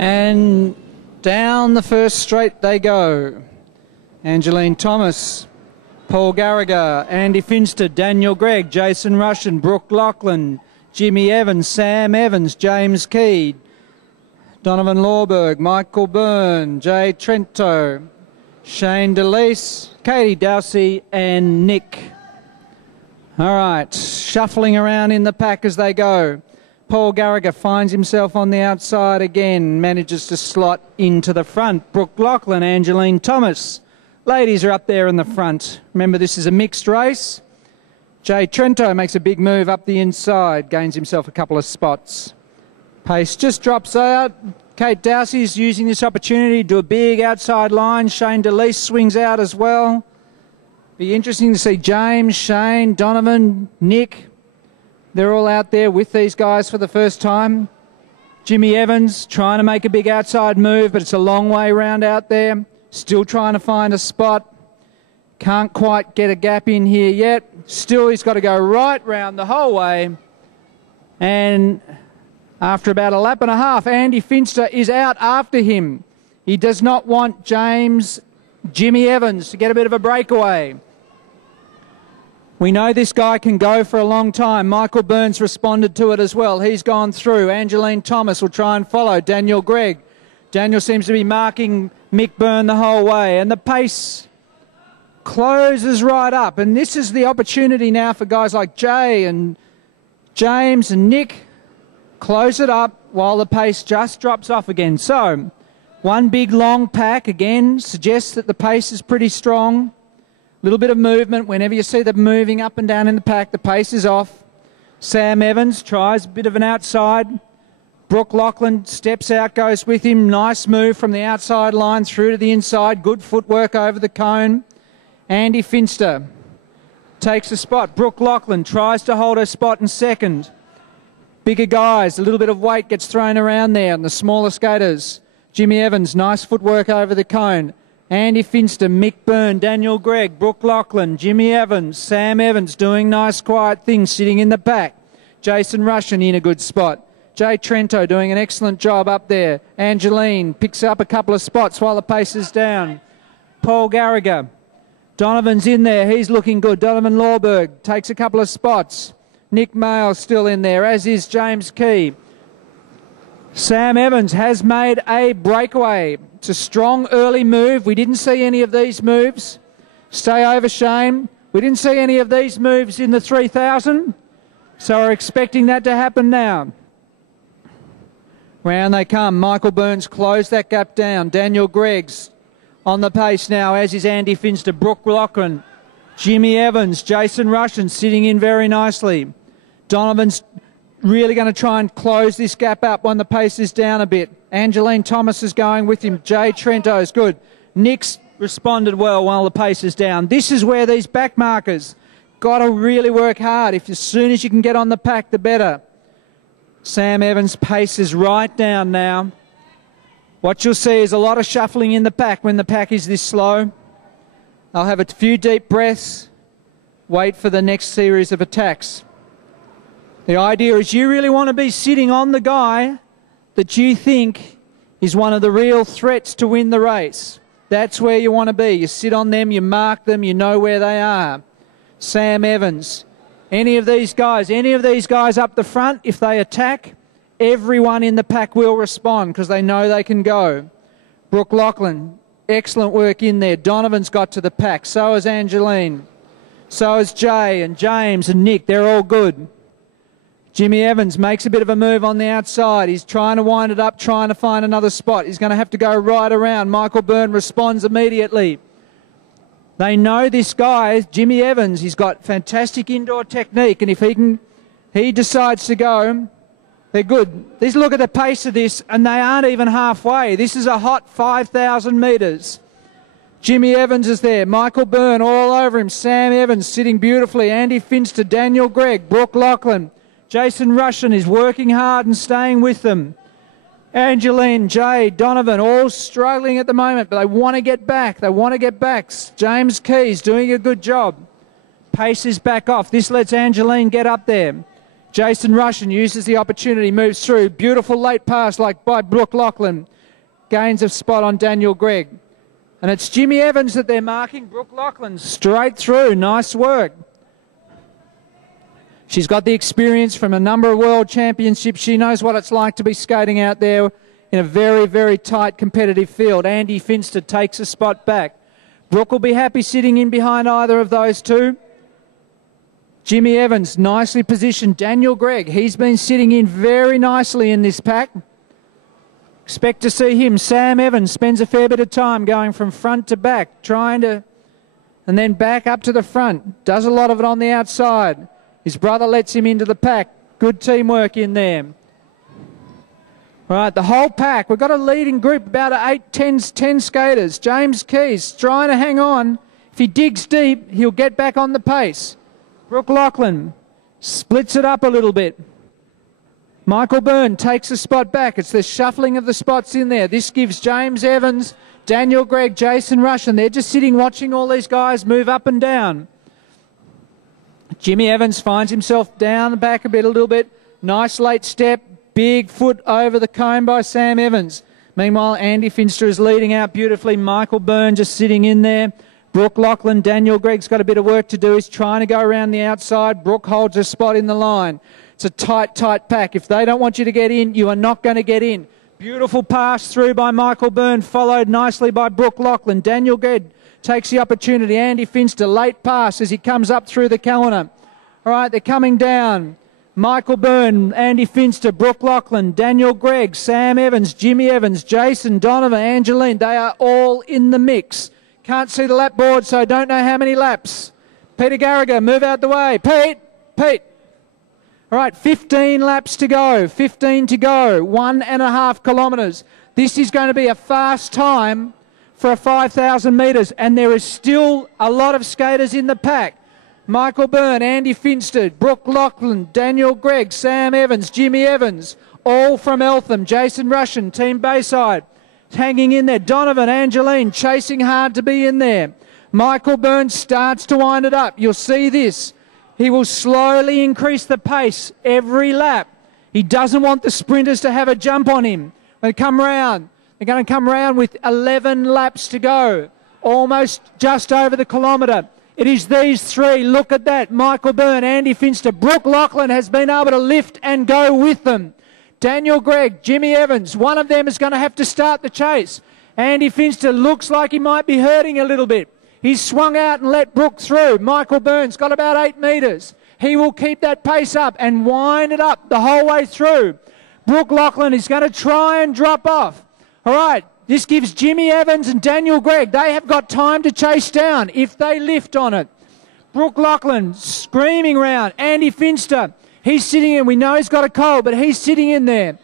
And down the first straight they go. Angeline Thomas, Paul Garriger, Andy Finster, Daniel Gregg, Jason Russian, Brooke Lachlan, Jimmy Evans, Sam Evans, James Key, Donovan Lawberg, Michael Byrne, Jay Trento, Shane DeLise, Katie Dowsey and Nick. All right, shuffling around in the pack as they go. Paul Garriger finds himself on the outside again, manages to slot into the front. Brooke Lachlan, Angeline Thomas. Ladies are up there in the front. Remember, this is a mixed race. Jay Trento makes a big move up the inside, gains himself a couple of spots. Pace just drops out. Kate Dowsey is using this opportunity to do a big outside line. Shane DeLise swings out as well. Be interesting to see James, Shane, Donovan, Nick. They're all out there with these guys for the first time. Jimmy Evans trying to make a big outside move, but it's a long way round out there. Still trying to find a spot. Can't quite get a gap in here yet. Still, he's got to go right round the whole way. And after about a lap and a half, Andy Finster is out after him. He does not want Jimmy Evans to get a bit of a breakaway. We know this guy can go for a long time. Michael Burns responded to it as well. He's gone through. Angeline Thomas will try and follow. Daniel Gregg. Daniel seems to be marking Mick Byrne the whole way. And the pace closes right up. And this is the opportunity now for guys like Jay and James and Nick. Close it up while the pace just drops off again. So, one big long pack again suggests that the pace is pretty strong. A little bit of movement. Whenever you see them moving up and down in the pack, the pace is off. Sam Evans tries a bit of an outside. Brooke Lachlan steps out, goes with him. Nice move from the outside line through to the inside. Good footwork over the cone. Andy Finster takes a spot. Brooke Lachlan tries to hold her spot in second. Bigger guys, a little bit of weight gets thrown around there and the smaller skaters. Jimmy Evans, nice footwork over the cone. Andy Finster, Mick Byrne, Daniel Gregg, Brooke Lachlan, Jimmy Evans, Sam Evans doing nice quiet things sitting in the back. Jason Russian in a good spot. Jay Trento doing an excellent job up there. Angeline picks up a couple of spots while the pace is down. Paul Garriger. Donovan's in there. He's looking good. Donovan Lawberg takes a couple of spots. Nick Mail still in there, as is James Key. Sam Evans has made a breakaway. It's a strong early move. We didn't see any of these moves. Stay over, Shane. We didn't see any of these moves in the 3,000. So we're expecting that to happen now. Round they come. Michael Burns closed that gap down. Daniel Gregg's on the pace now, as is Andy Finster. Brooke Lachlan, Jimmy Evans, Jason Russian sitting in very nicely. Donovan's really going to try and close this gap up when the pace is down a bit. Angeline Thomas is going with him. Jay Trento's good. Nick's responded well while the pace is down. This is where these back markers got to really work hard. As soon as you can get on the pack, the better. Sam Evans' pace is right down now. What you'll see is a lot of shuffling in the pack when the pack is this slow. They'll have a few deep breaths, wait for the next series of attacks. The idea is you really want to be sitting on the guy that you think is one of the real threats to win the race. That's where you want to be. You sit on them, you mark them, you know where they are. Sam Evans, any of these guys up the front, if they attack, everyone in the pack will respond because they know they can go. Brooke Lachlan, excellent work in there. Donovan's got to the pack. So has Angeline. So has Jay and James and Nick. They're all good. Jimmy Evans makes a bit of a move on the outside. He's trying to wind it up, trying to find another spot. He's going to have to go right around. Michael Byrne responds immediately. They know this guy, Jimmy Evans. He's got fantastic indoor technique, and if he decides to go, they're good. Look at the pace of this, and they aren't even halfway. This is a hot 5,000 metres. Jimmy Evans is there. Michael Byrne all over him. Sam Evans sitting beautifully. Andy Finster, Daniel Gregg, Brooke Lachlan. Jason Russian is working hard and staying with them. Angeline, Jay, Donovan, all struggling at the moment, but they want to get back. They want to get back. James Key's doing a good job. Pace is back off. This lets Angeline get up there. Jason Russian uses the opportunity, moves through. Beautiful late pass like by Brooke Lachlan. Gains a spot on Daniel Gregg. And it's Jimmy Evans that they're marking. Brooke Lachlan straight through. Nice work. She's got the experience from a number of world championships. She knows what it's like to be skating out there in a very, very tight competitive field. Andy Finster takes a spot back. Brooke will be happy sitting in behind either of those two. Jimmy Evans nicely positioned. Daniel Gregg, he's been sitting in very nicely in this pack. Expect to see him. Sam Evans spends a fair bit of time going from front to back, trying to, and then back up to the front. Does a lot of it on the outside. His brother lets him into the pack. Good teamwork in there. Right, the whole pack. We've got a leading group, about 10 skaters. James Keys trying to hang on. If he digs deep, he'll get back on the pace. Brooke Lachlan splits it up a little bit. Michael Byrne takes a spot back. It's the shuffling of the spots in there. This gives James Evans, Daniel Gregg, Jason Russian. They're just sitting watching all these guys move up and down. Jimmy Evans finds himself down the back a little bit. Nice late step. Big foot over the cone by Sam Evans. Meanwhile, Andy Finster is leading out beautifully. Michael Byrne just sitting in there. Brooke Lachlan, Daniel Gregg's got a bit of work to do. He's trying to go around the outside. Brooke holds a spot in the line. It's a tight, tight pack. If they don't want you to get in, you are not going to get in. Beautiful pass through by Michael Byrne, followed nicely by Brooke Lachlan. Daniel Gregg takes the opportunity. Andy Finster, late pass as he comes up through the corner. All right, they're coming down. Michael Byrne, Andy Finster, Brooke Lachlan, Daniel Gregg, Sam Evans, Jimmy Evans, Jason, Donovan, Angeline. They are all in the mix. Can't see the lap board, so I don't know how many laps. Peter Garriger, move out the way. Pete. All right, 15 laps to go. 15 to go. 1.5 kilometres. This is going to be a fast time for a 5,000 metres, and there is still a lot of skaters in the pack. Michael Byrne, Andy Finster, Brooke Lachlan, Daniel Gregg, Sam Evans, Jimmy Evans, all from Eltham. Jason Russian, Team Bayside, hanging in there. Donovan, Angeline, chasing hard to be in there. Michael Byrne starts to wind it up. You'll see this. He will slowly increase the pace every lap. He doesn't want the sprinters to have a jump on him. When they come round, they're going to come round with 11 laps to go, almost just over the kilometre. It is these three. Look at that. Michael Byrne, Andy Finster. Brooke Lachlan has been able to lift and go with them. Daniel Gregg, Jimmy Evans. One of them is going to have to start the chase. Andy Finster looks like he might be hurting a little bit. He's swung out and let Brooke through. Michael Byrne's got about 8 metres. He will keep that pace up and wind it up the whole way through. Brooke Lachlan is going to try and drop off. All right. This gives Jimmy Evans and Daniel Gregg, they have got time to chase down if they lift on it. Brooke Lachlan screaming round. Andy Finster, he's sitting in. We know he's got a cold, but he's sitting in there.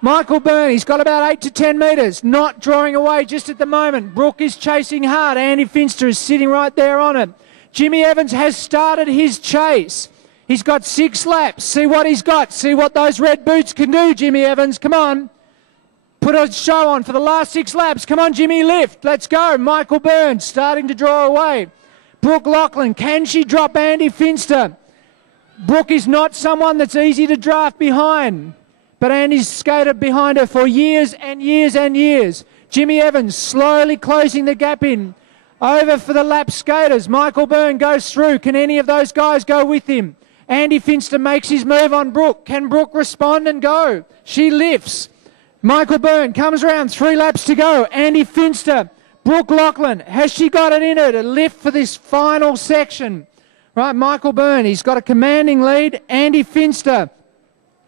Michael Byrne, he's got about 8 to 10 metres, not drawing away just at the moment. Brooke is chasing hard. Andy Finster is sitting right there on it. Jimmy Evans has started his chase. He's got 6 laps. See what he's got. See what those red boots can do, Jimmy Evans. Come on. Put a show on for the last 6 laps. Come on, Jimmy, lift. Let's go. Michael Byrne starting to draw away. Brooke Lachlan, can she drop Andy Finster? Brooke is not someone that's easy to draft behind, but Andy's skated behind her for years and years and years. Jimmy Evans slowly closing the gap in. Over for the lap skaters. Michael Byrne goes through. Can any of those guys go with him? Andy Finster makes his move on Brooke. Can Brooke respond and go? She lifts. Michael Byrne comes around, 3 laps to go. Andy Finster, Brooke Lachlan, has she got it in her to lift for this final section? Right, Michael Byrne, he's got a commanding lead. Andy Finster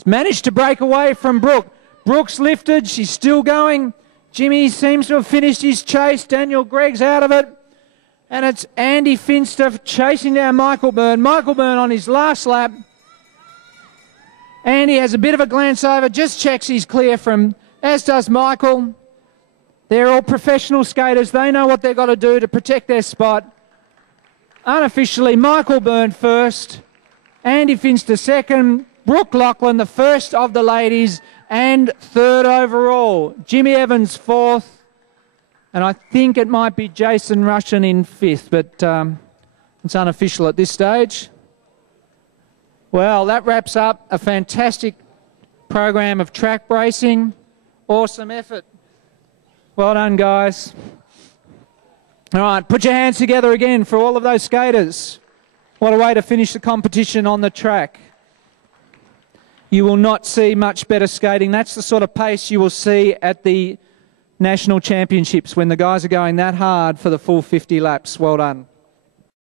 managed to break away from Brooke. Brooke's lifted, she's still going. Jimmy seems to have finished his chase. Daniel Gregg's out of it. And it's Andy Finster chasing down Michael Byrne. Michael Byrne on his last lap. Andy has a bit of a glance over, just checks he's clear from, as does Michael. They're all professional skaters. They know what they've got to do to protect their spot. Unofficially, Michael Byrne first, Andy Finster second, Brooke Lachlan the first of the ladies and third overall. Jimmy Evans fourth, and I think it might be Jason Russian in fifth, but it's unofficial at this stage. Well, that wraps up a fantastic program of track racing. Awesome effort. Well done, guys. All right, put your hands together again for all of those skaters. What a way to finish the competition on the track. You will not see much better skating. That's the sort of pace you will see at the National Championships when the guys are going that hard for the full 50 laps. Well done.